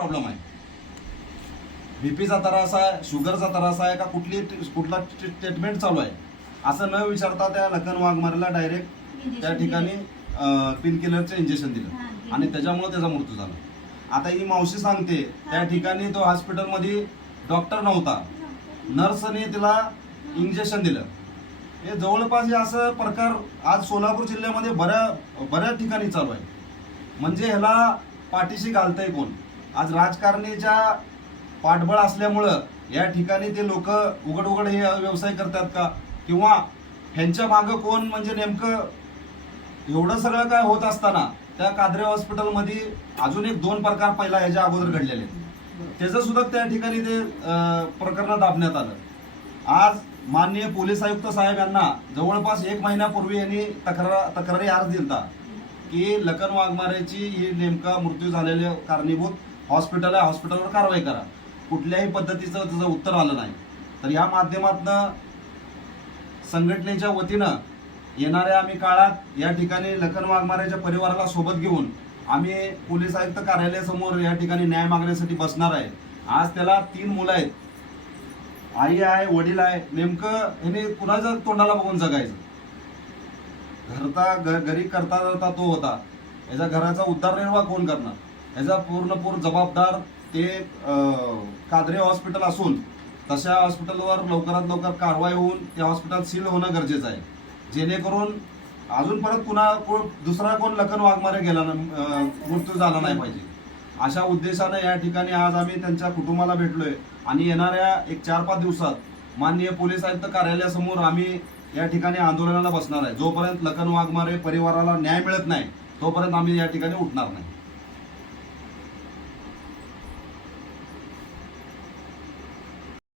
Problem आहे? बीपीचा त्रास आहे, शुगरचा त्रास आहे का कुठला ट्रीटमेंट चालू आहे असं न विचारता त्या लखन वाघमारेला डायरेक्ट त्या ठिकाणी पेन किलरचं इंजेक्शन दिलं आणि त्याच्यामुळे त्याचा मृत्यू झाला. आता ही मावशी सांगते त्या ठिकाणी तो हॉस्पिटलमध्ये डॉक्टर नव्हता, नर्सने तिला इंजेक्शन दिलं. हे जवळपास हे असं प्रकार आज सोलापूर जिल्ह्यामध्ये बऱ्याच ठिकाणी चालू आहे. म्हणजे ह्याला पाठीशी घालतंय कोण? आज राजकारणीच्या पाठबळ असल्यामुळं या ठिकाणी ते लोक उघड हे व्यवसाय करतात का? किंवा ह्यांच्या मागं कोण? म्हणजे नेमकं एवढं सगळं काय होत असताना त्या काद्रे हॉस्पिटलमध्ये अजून एक 2 प्रकार पहिला ह्याच्या अगोदर घडलेले, त्याचं सुद्धा त्या ठिकाणी ते प्रकरण दाबण्यात आलं. आज माननीय पोलीस आयुक्त साहेब यांना जवळपास 1 महिन्यापूर्वी यांनी तक्रारी अर्ज दिलता की लखन वाघमारेची ही नेमका मृत्यू झालेले कारणीभूत हॉस्पिटल आहे, हॉस्पिटलवर कारवाई करा. कुठल्याही पद्धतीचं त्याचं उत्तर आलं नाही. तर या माध्यमातून संघटनेच्या वतीनं येणाऱ्या आम्ही काळात या ठिकाणी लखन वाघमारेच्या परिवाराला सोबत घेऊन आम्ही पोलीस आयुक्त कार्यालयासमोर या ठिकाणी न्याय मागण्यासाठी बसणार आहे. आज त्याला 3 मुलं आहेत, आई आहे, वडील आहे. नेमकं ह्याने कुणाच्या तोंडाला बघून जगायचं? घरी करता तो होता, याचा घराचा उद्धारनिर्वाह कोण करणार? याचा पूर्ण जबाबदार ते काद्रे हॉस्पिटल असून तशा हॉस्पिटलवर लवकरात लवकर कारवाई होऊन ते हॉस्पिटल सील होणं गरजेचं आहे, जेणेकरून अजून परत दुसरा कोण लखन वाघमारे गेला मृत्यू झाला नाही पाहिजे. अशा उद्देशानं या ठिकाणी आज आम्ही त्यांच्या कुटुंबाला भेटलोय आणि येणाऱ्या 1-4-5 दिवसात माननीय पोलीस आयुक्त कार्यालयासमोर आम्ही या ठिकाणी आंदोलनाला बसणार आहे. जोपर्यंत लखन वाघमारे परिवाराला न्याय मिळत नाही तोपर्यंत आम्ही या ठिकाणी उठणार नाही.